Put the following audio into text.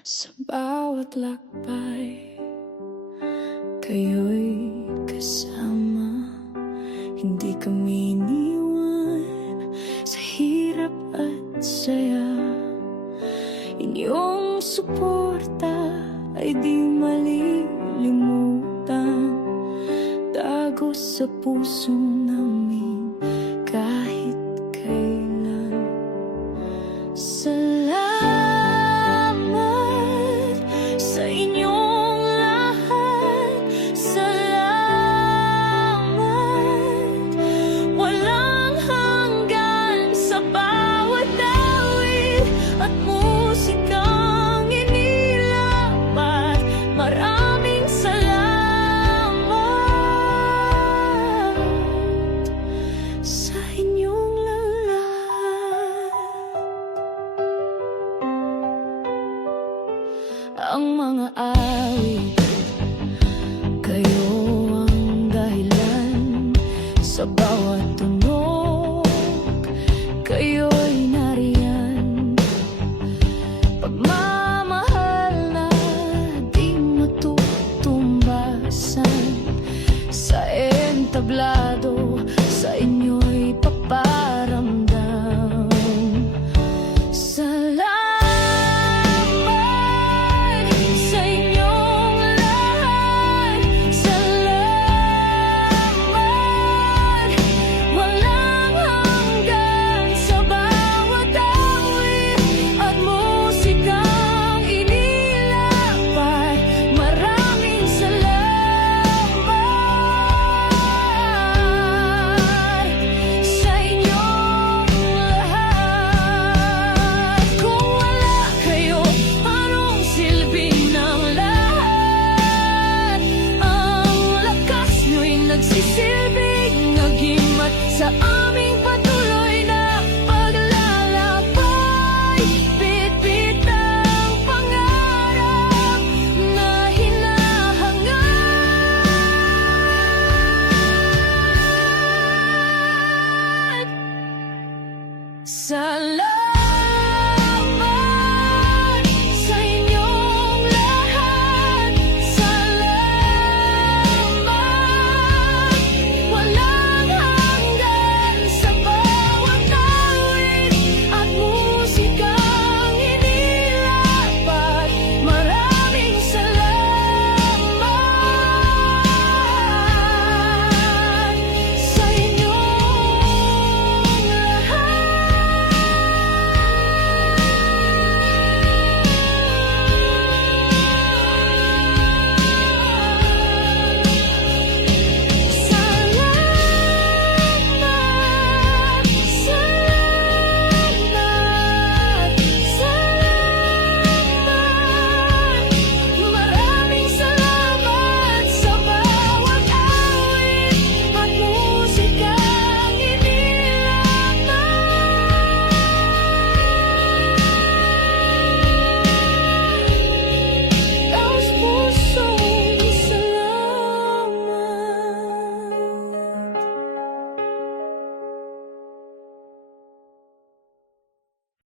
Sa bawat lakbay, kayo'y kasama. Hindi kami iniwan sa hirap at saya. Inyong suporta ay di malilimutan. Tago sa puso namin kahit kailan. Salamat sa inyong lahat. Salamat walang hanggan sa bawat awit at musikang inilapat. Maraming salamat sa inyong lahat. Ang mga awit, kayo ang dahilan sa bawat tunog. Kayo'y nariyan, pagmamahal na di matutumbasan sa entabla.